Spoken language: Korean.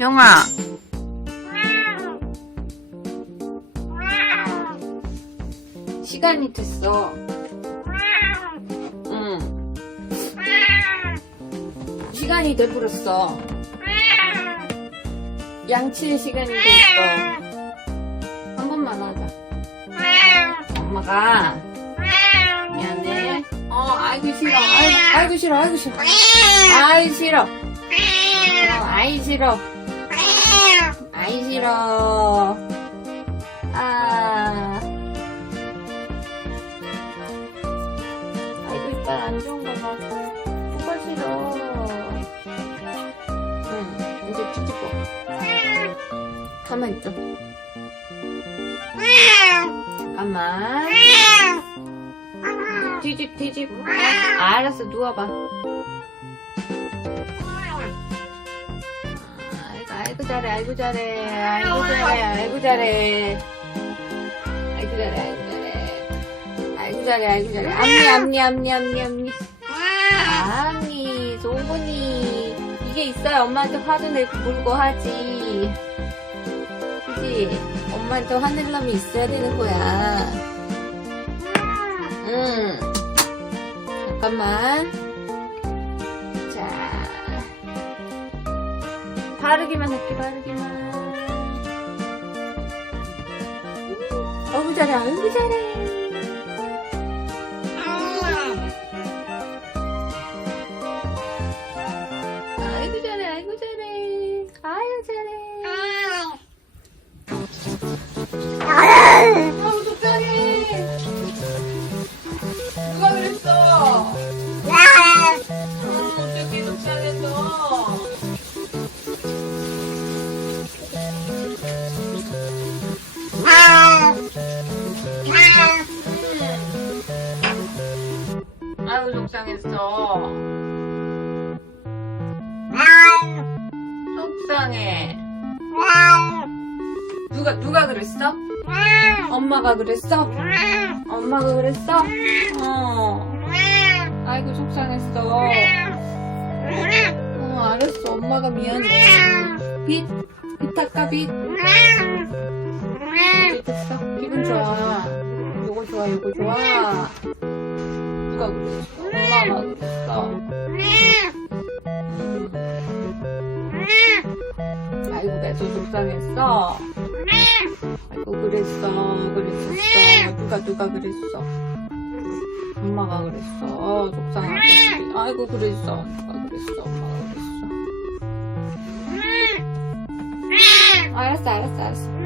영아. 시간이 됐어. 응. 시간이 돼버렸어. 양치의 시간이 됐어. 한 번만 하자. 엄마가 미안해. 어, 아이고 싫어. 아이고, 아이고 싫어. 아이고 싫어. 아이 싫어. 어, 아이 싫어. 아이 싫어. 아. 아이고 이빨 안 좋은 거 봐. 뭐가 싫어. 응, 이제 뒤집어. 가만 있어. 잠깐만. 뒤집, 뒤집. 아, 알았어, 누워봐. 아이고, 잘해, 아이고 잘해, 아이고 잘해, 아이고 잘해. 아이고 잘해, 아이고 잘해. 아이고 잘해, 아이고 잘해. 앞니, 앞니, 앞니, 앞니, 앞니. 앞니, 송곳니. 이게 있어야 엄마한테 화도 내고 물고 하지. 그지? 엄마한테 화낼 놈이 있어야 되는 거야. 응. 잠깐만. 바르기만 할게, 바르기만. 어구, 잘해, 아이고, 잘해. 속상했어. 속상해. 누가, 누가 그랬어? 엄마가 그랬어? 엄마가 그랬어? 어. 아이고, 속상했어. 어, 알았어. 엄마가 미안해. 빛? 빛 할까, 빛? 빛 됐어. 기분 좋아. 요거 좋아, 요거 좋아. 누가 그랬어? 음. 아이고, 내도 속상했어. 아이고, 그랬어. 그랬었어. 누가, 누가 그랬어. 엄마가 그랬어. 속상하게. 아이고, 그랬어. 누가 그랬어. 엄마가 그랬어. 알았어, 알았어, 알았어.